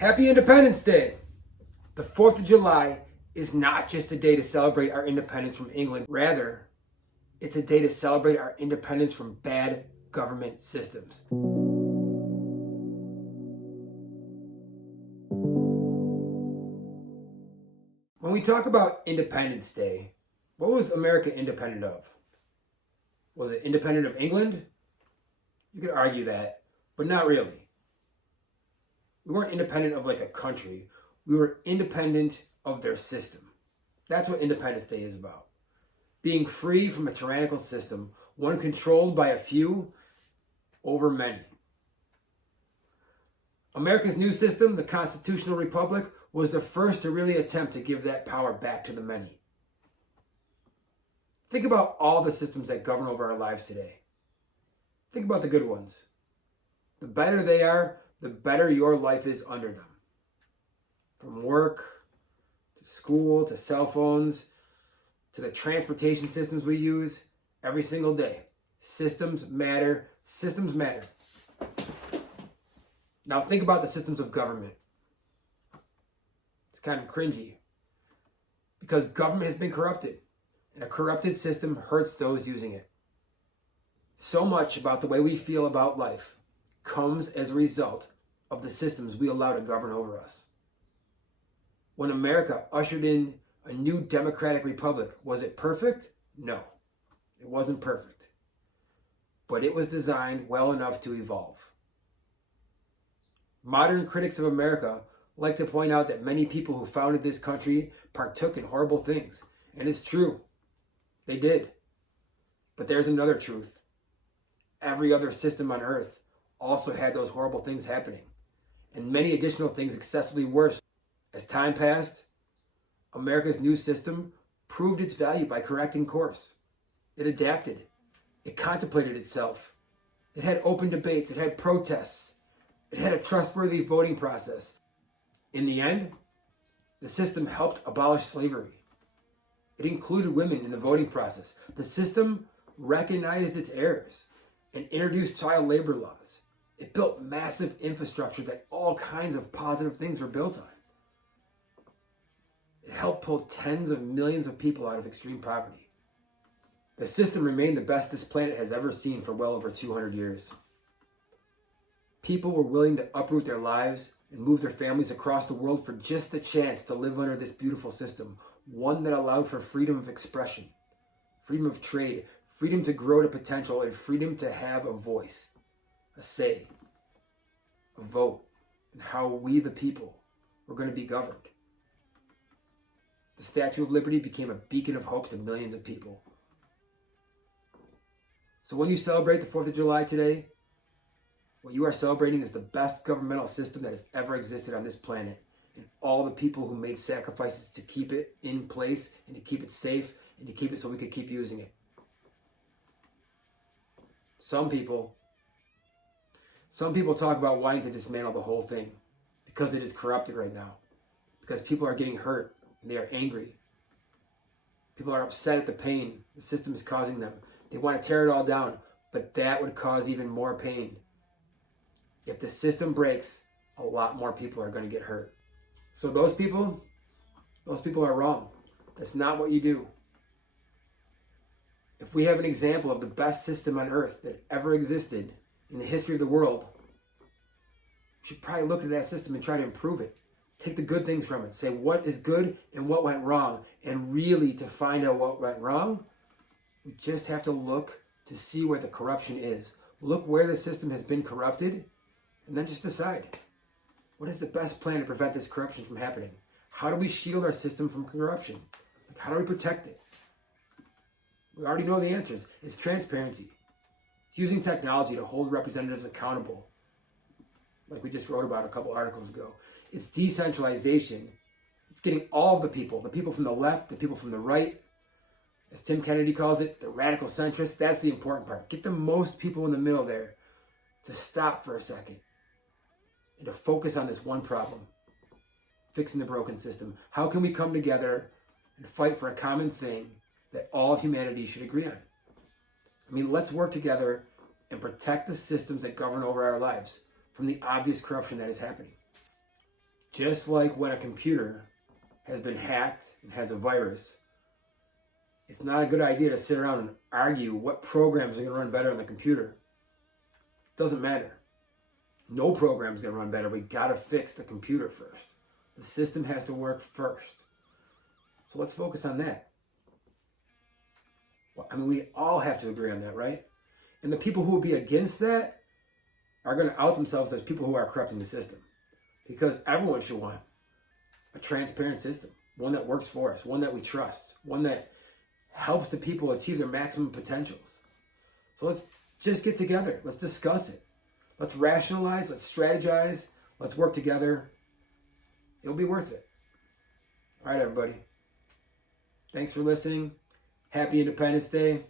Happy Independence Day! The 4th of July is not just a day to celebrate our independence from England. Rather, it's a day to celebrate our independence from bad government systems. When we talk about Independence Day, what was America independent of? Was it independent of England? You could argue that, but not really. We weren't independent of like a country. We were independent of their system. That's what Independence Day is about. Being free from a tyrannical system, one controlled by a few over many. America's new system, the Constitutional Republic, was the first to really attempt to give that power back to the many. Think about all the systems that govern over our lives today. Think about the good ones. The better they are, the better your life is under them. From work, to school, to cell phones, to the transportation systems we use every single day. Systems matter. Systems matter. Now think about the systems of government. It's kind of cringy because government has been corrupted, and a corrupted system hurts those using it. So much about the way we feel about life comes as a result of the systems we allow to govern over us. When America ushered in a new democratic republic, was it perfect? No, it wasn't perfect. But it was designed well enough to evolve. Modern critics of America like to point out that many people who founded this country partook in horrible things. And it's true. They did. But there's another truth. Every other system on earth also had those horrible things happening, and many additional things excessively worse. As time passed, America's new system proved its value by correcting course. It adapted. It contemplated itself. It had open debates. It had protests. It had a trustworthy voting process. In the end, the system helped abolish slavery. It included women in the voting process. The system recognized its errors and introduced child labor laws. It built massive infrastructure that all kinds of positive things were built on. It helped pull tens of millions of people out of extreme poverty. The system remained the best this planet has ever seen for well over 200 years. People were willing to uproot their lives and move their families across the world for just the chance to live under this beautiful system, one that allowed for freedom of expression, freedom of trade, freedom to grow to potential, and freedom to have a voice, a say, a vote, and how we, the people, were going to be governed. The Statue of Liberty became a beacon of hope to millions of people. So when you celebrate the 4th of July today, what you are celebrating is the best governmental system that has ever existed on this planet, and all the people who made sacrifices to keep it in place and to keep it safe and to keep it so we could keep using it. Some people talk about wanting to dismantle the whole thing because it is corrupted right now, because people are getting hurt and they are angry. People are upset at the pain the system is causing them. They want to tear it all down, but that would cause even more pain. If the system breaks, a lot more people are going to get hurt. So those people are wrong. That's not what you do. If we have an example of the best system on earth that ever existed in the history of the world, we should probably look at that system and try to improve it. Take the good things from it. Say what is good and what went wrong. And really, to find out what went wrong, we just have to look to see where the corruption is. Look where the system has been corrupted, and then just decide, what is the best plan to prevent this corruption from happening? How do we shield our system from corruption? How do we protect it? We already know the answers. It's transparency. It's using technology to hold representatives accountable, like we just wrote about a couple articles ago. It's decentralization. It's getting all of the people from the left, the people from the right, as Tim Kennedy calls it, the radical centrists. That's the important part. Get the most people in the middle there to stop for a second and to focus on this one problem, fixing the broken system. How can we come together and fight for a common thing that all of humanity should agree on? I mean, let's work together and protect the systems that govern over our lives from the obvious corruption that is happening. Just like when a computer has been hacked and has a virus, it's not a good idea to sit around and argue what programs are going to run better on the computer. It doesn't matter. No program's going to run better. We got to fix the computer first. The system has to work first. So let's focus on that. Well, I mean, we all have to agree on that, right? And the people who will be against that are going to out themselves as people who are corrupting the system. Because everyone should want a transparent system, one that works for us, one that we trust, one that helps the people achieve their maximum potentials. So let's just get together. Let's discuss it. Let's rationalize. Let's strategize. Let's work together. It'll be worth it. All right, everybody. Thanks for listening. Happy Independence Day.